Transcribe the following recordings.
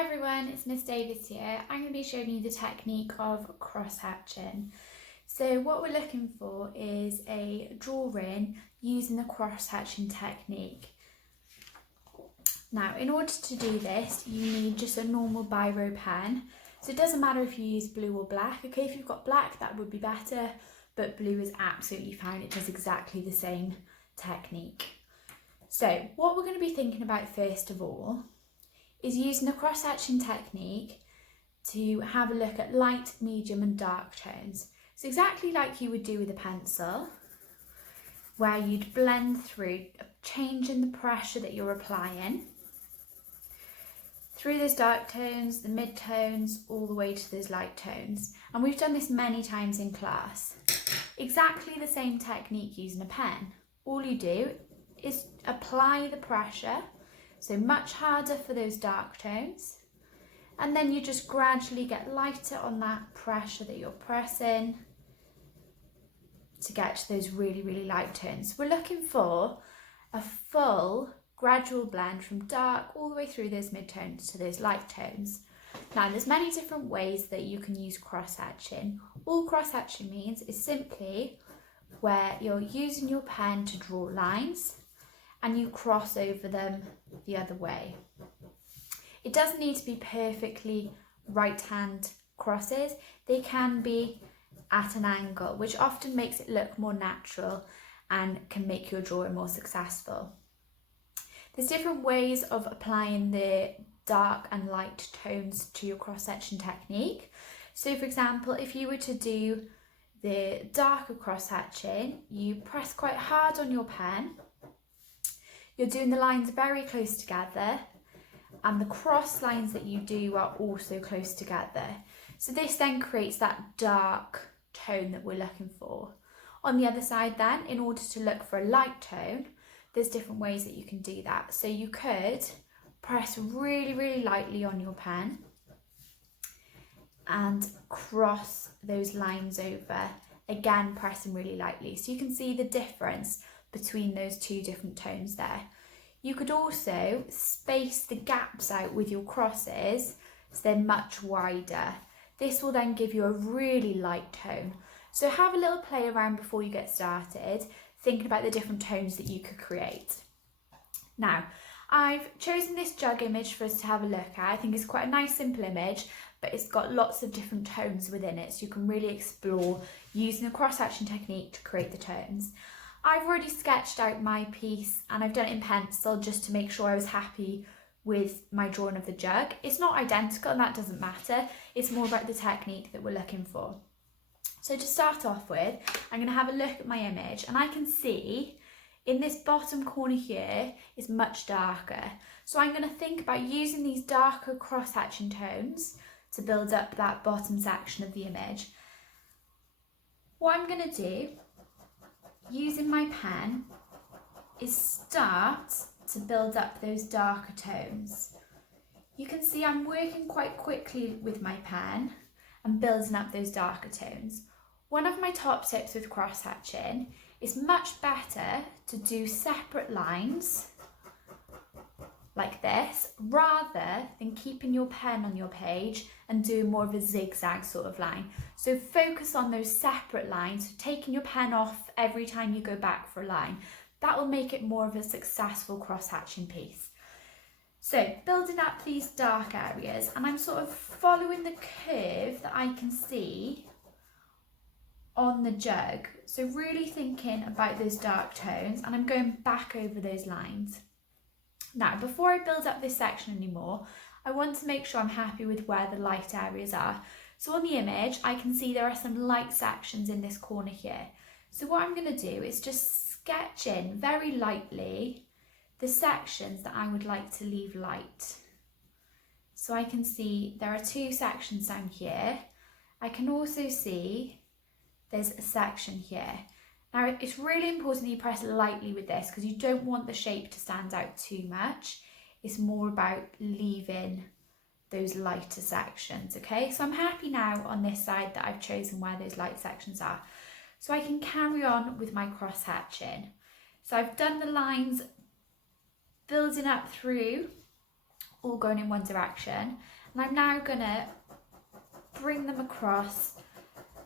Hi everyone, it's Miss Davis here. I'm going to be showing you the technique of cross-hatching. So what we're looking for is a drawing using the cross-hatching technique. Now, in order to do this, you need just a normal biro pen. So it doesn't matter if you use blue or black. Okay, if you've got black, that would be better, but blue is absolutely fine. It does exactly the same technique. So what we're going to be thinking about first of all is using the cross-hatching technique to have a look at light, medium and dark tones. So exactly like you would do with a pencil, where you'd blend through, changing the pressure that you're applying through those dark tones, the mid-tones, all the way to those light tones. And we've done this many times in class. Exactly the same technique using a pen. All you do is apply the pressure, so much harder for those dark tones, and then you just gradually get lighter on that pressure that you're pressing to get to those really, really light tones. We're looking for a full gradual blend from dark all the way through those mid-tones to those light tones. Now, there's many different ways that you can use cross-hatching. All cross-hatching means is simply where you're using your pen to draw lines and you cross over them the other way. It doesn't need to be perfectly right-hand crosses. They can be at an angle, which often makes it look more natural and can make your drawing more successful. There's different ways of applying the dark and light tones to your cross-hatching technique. So for example, if you were to do the darker cross-hatching, you press quite hard on your pen. You're doing the lines very close together, and the cross lines that you do are also close together. So this then creates that dark tone that we're looking for. On the other side then, in order to look for a light tone, there's different ways that you can do that. So you could press really, really lightly on your pen and cross those lines over, again pressing really lightly. So you can see the difference between those two different tones there. You could also space the gaps out with your crosses so they're much wider. This will then give you a really light tone. So have a little play around before you get started, thinking about the different tones that you could create. Now, I've chosen this jug image for us to have a look at. I think it's quite a nice simple image, but it's got lots of different tones within it, so you can really explore using the cross-hatching technique to create the tones. I've already sketched out my piece and I've done it in pencil just to make sure I was happy with my drawing of the jug. It's not identical and that doesn't matter. It's more about the technique that we're looking for. So to start off with, I'm going to have a look at my image and I can see in this bottom corner here is much darker. So I'm going to think about using these darker cross-hatching tones to build up that bottom section of the image. What I'm going to do using my pen is start to build up those darker tones. You can see I'm working quite quickly with my pen and building up those darker tones. One of my top tips with cross-hatching is much better to do separate lines like this rather than keeping your pen on your page and doing more of a zigzag sort of line. So focus on those separate lines, so taking your pen off every time you go back for a line. That will make it more of a successful cross-hatching piece. So building up these dark areas, and I'm sort of following the curve that I can see on the jug. So really thinking about those dark tones, and I'm going back over those lines. Now, before I build up this section anymore, I want to make sure I'm happy with where the light areas are. So on the image, I can see there are some light sections in this corner here. So what I'm going to do is just sketch in very lightly the sections that I would like to leave light. So I can see there are two sections down here. I can also see there's a section here. Now, it's really important that you press lightly with this because you don't want the shape to stand out too much. It's more about leaving those lighter sections, okay? So I'm happy now on this side that I've chosen where those light sections are. So I can carry on with my cross-hatching. So I've done the lines building up through all going in one direction. And I'm now gonna bring them across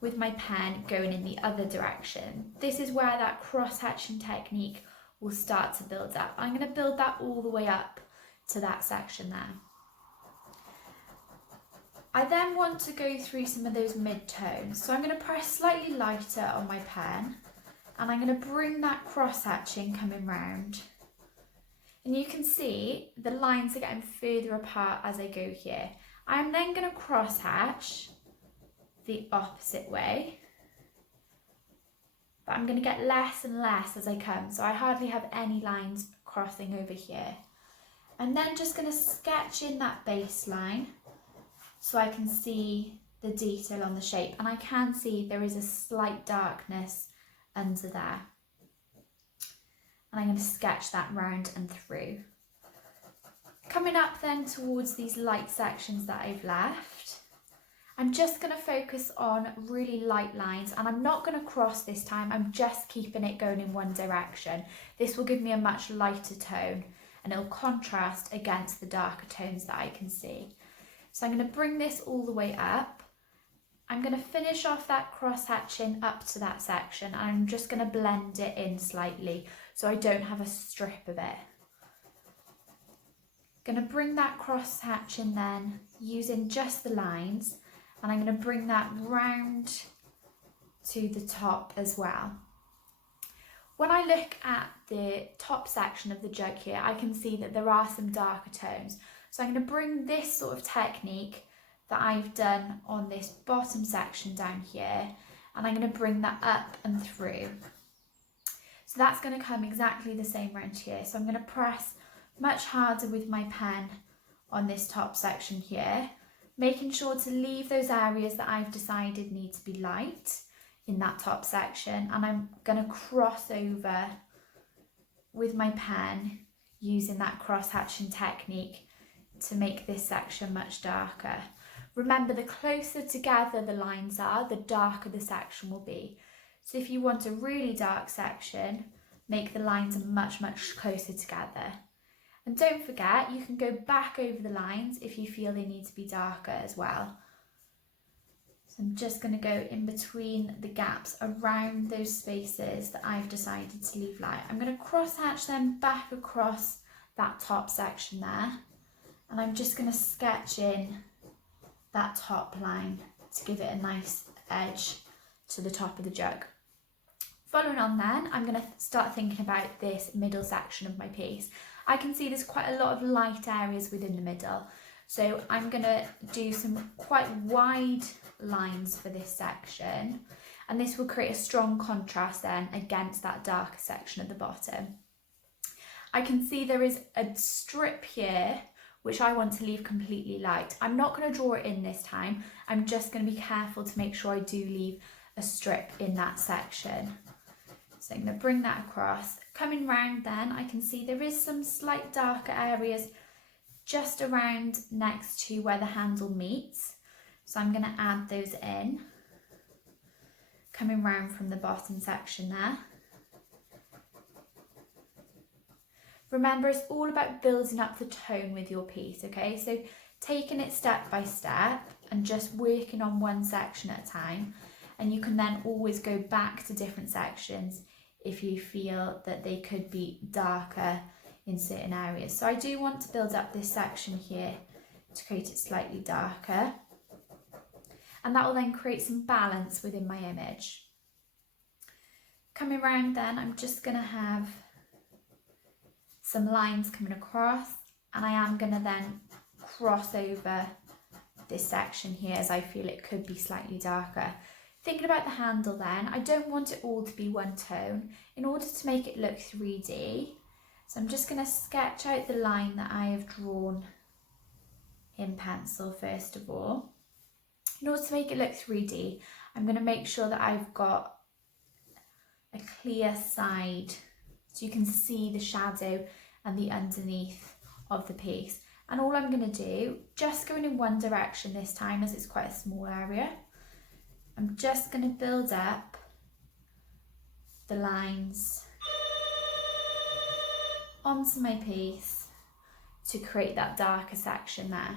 with my pen going in the other direction. This is where that cross-hatching technique will start to build up. I'm gonna build that all the way up to that section there. I then want to go through some of those mid-tones. So I'm going to press slightly lighter on my pen and I'm going to bring that cross-hatching coming round. And you can see the lines are getting further apart as I go here. I'm then going to cross-hatch the opposite way. But I'm going to get less and less as I come. So I hardly have any lines crossing over here. I'm then just going to sketch in that baseline, so I can see the detail on the shape, and I can see there is a slight darkness under there. And I'm going to sketch that round and through. Coming up then towards these light sections that I've left, I'm just going to focus on really light lines, and I'm not going to cross this time, I'm just keeping it going in one direction. This will give me a much lighter tone and it'll contrast against the darker tones that I can see. So I'm going to bring this all the way up. I'm going to finish off that cross-hatching up to that section, and I'm just going to blend it in slightly so I don't have a strip of it. Going to bring that cross-hatching then using just the lines, and I'm going to bring that round to the top as well. When I look at the top section of the jug here, I can see that there are some darker tones. So I'm going to bring this sort of technique that I've done on this bottom section down here, and I'm going to bring that up and through. So that's going to come exactly the same around here. So I'm going to press much harder with my pen on this top section here, making sure to leave those areas that I've decided need to be light in that top section, and I'm going to cross over with my pen using that cross-hatching technique to make this section much darker. Remember, the closer together the lines are, the darker the section will be. So if you want a really dark section, make the lines much closer together. And don't forget, you can go back over the lines if you feel they need to be darker as well. So I'm just going to go in between the gaps around those spaces that I've decided to leave light. I'm going to cross-hatch them back across that top section there. And I'm just going to sketch in that top line to give it a nice edge to the top of the jug. Following on then, I'm going to start thinking about this middle section of my piece. I can see there's quite a lot of light areas within the middle. So I'm going to do some quite wide lines for this section. And this will create a strong contrast then against that darker section at the bottom. I can see there is a strip here which I want to leave completely light. I'm not going to draw it in this time. I'm just going to be careful to make sure I do leave a strip in that section. So I'm going to bring that across. Coming round then, I can see there is some slight darker areas just around next to where the handle meets. So I'm going to add those in. Coming round from the bottom section there. Remember, it's all about building up the tone with your piece, okay? So taking it step by step and just working on one section at a time. And you can then always go back to different sections if you feel that they could be darker in certain areas. So I do want to build up this section here to create it slightly darker. And that will then create some balance within my image. Coming around then, I'm just going to have some lines coming across, and I am going to then cross over this section here as I feel it could be slightly darker. Thinking about the handle then, I don't want it all to be one tone in order to make it look 3D. So I'm just going to sketch out the line that I have drawn in pencil first of all. In order to make it look 3D, I'm going to make sure that I've got a clear side so you can see the shadow and the underneath of the piece. And all I'm going to do, just going in one direction this time as it's quite a small area, I'm just going to build up the lines onto my piece to create that darker section there.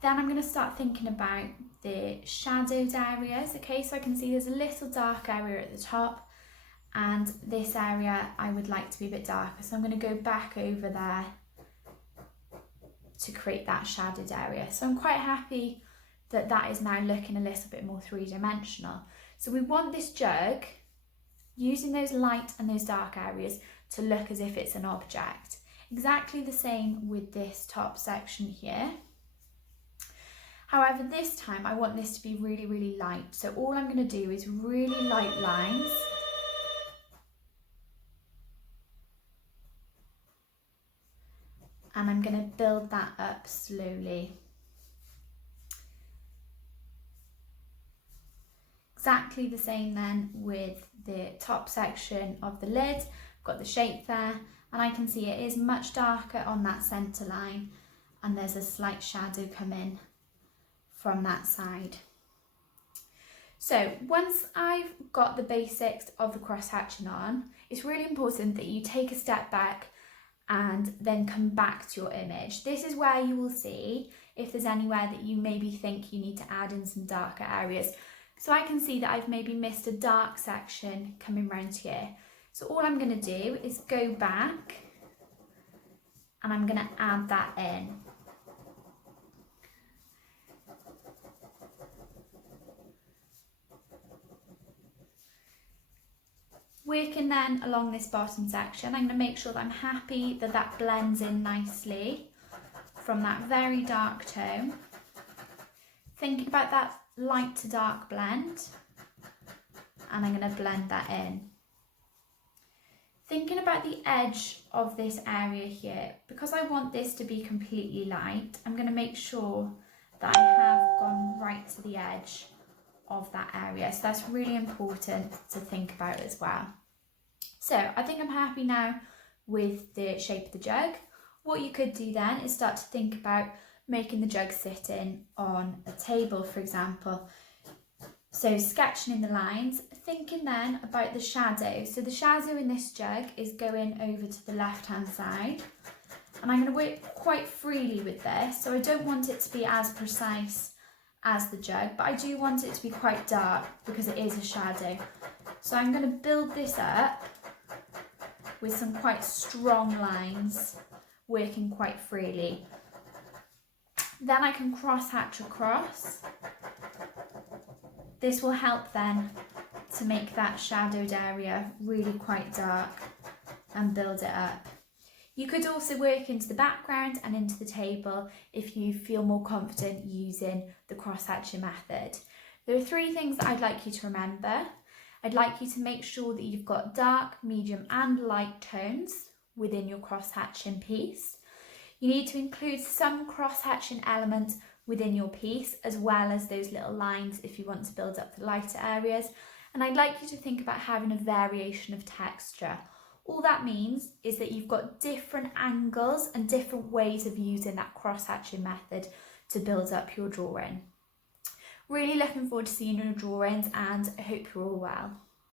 Then I'm going to start thinking about the shadowed areas. Okay, so I can see there's a little dark area at the top, and this area I would like to be a bit darker. So I'm going to go back over there to create that shadowed area. So I'm quite happy that that is now looking a little bit more three-dimensional. So we want this jug, using those light and those dark areas, to look as if it's an object. Exactly the same with this top section here. However, this time I want this to be really, really light. So all I'm going to do is really light lines. And I'm going to build that up slowly. Exactly the same then with the top section of the lid. I've got the shape there, and I can see it is much darker on that centre line, and there's a slight shadow come in from that side. So once I've got the basics of the cross hatching on, it's really important that you take a step back and then come back to your image. This is where you will see if there's anywhere that you maybe think you need to add in some darker areas. So I can see that I've maybe missed a dark section coming round here. So all I'm going to do is go back and I'm going to add that in. Working then along this bottom section, I'm going to make sure that I'm happy that that blends in nicely from that very dark tone. Thinking about that light to dark blend, and I'm going to blend that in. Thinking about the edge of this area here, because I want this to be completely light, I'm going to make sure that I have gone right to the edge of that area. So that's really important to think about as well. So I think I'm happy now with the shape of the jug. What you could do then is start to think about making the jug sit in on a table, for example. So sketching in the lines, thinking then about the shadow. So the shadow in this jug is going over to the left-hand side. And I'm going to work quite freely with this. So I don't want it to be as precise as the jug, but I do want it to be quite dark because it is a shadow. So I'm going to build this up with some quite strong lines, working quite freely. Then I can cross hatch across. This will help then to make that shadowed area really quite dark and build it up. You could also work into the background and into the table if you feel more confident using the cross-hatching method. There are three things that I'd like you to remember. I'd like you to make sure that you've got dark, medium and light tones within your cross-hatching piece. You need to include some cross-hatching elements within your piece, as well as those little lines if you want to build up the lighter areas. And I'd like you to think about having a variation of texture. All that means is that you've got different angles and different ways of using that cross-hatching method to build up your drawing. Really looking forward to seeing your drawings, and I hope you're all well.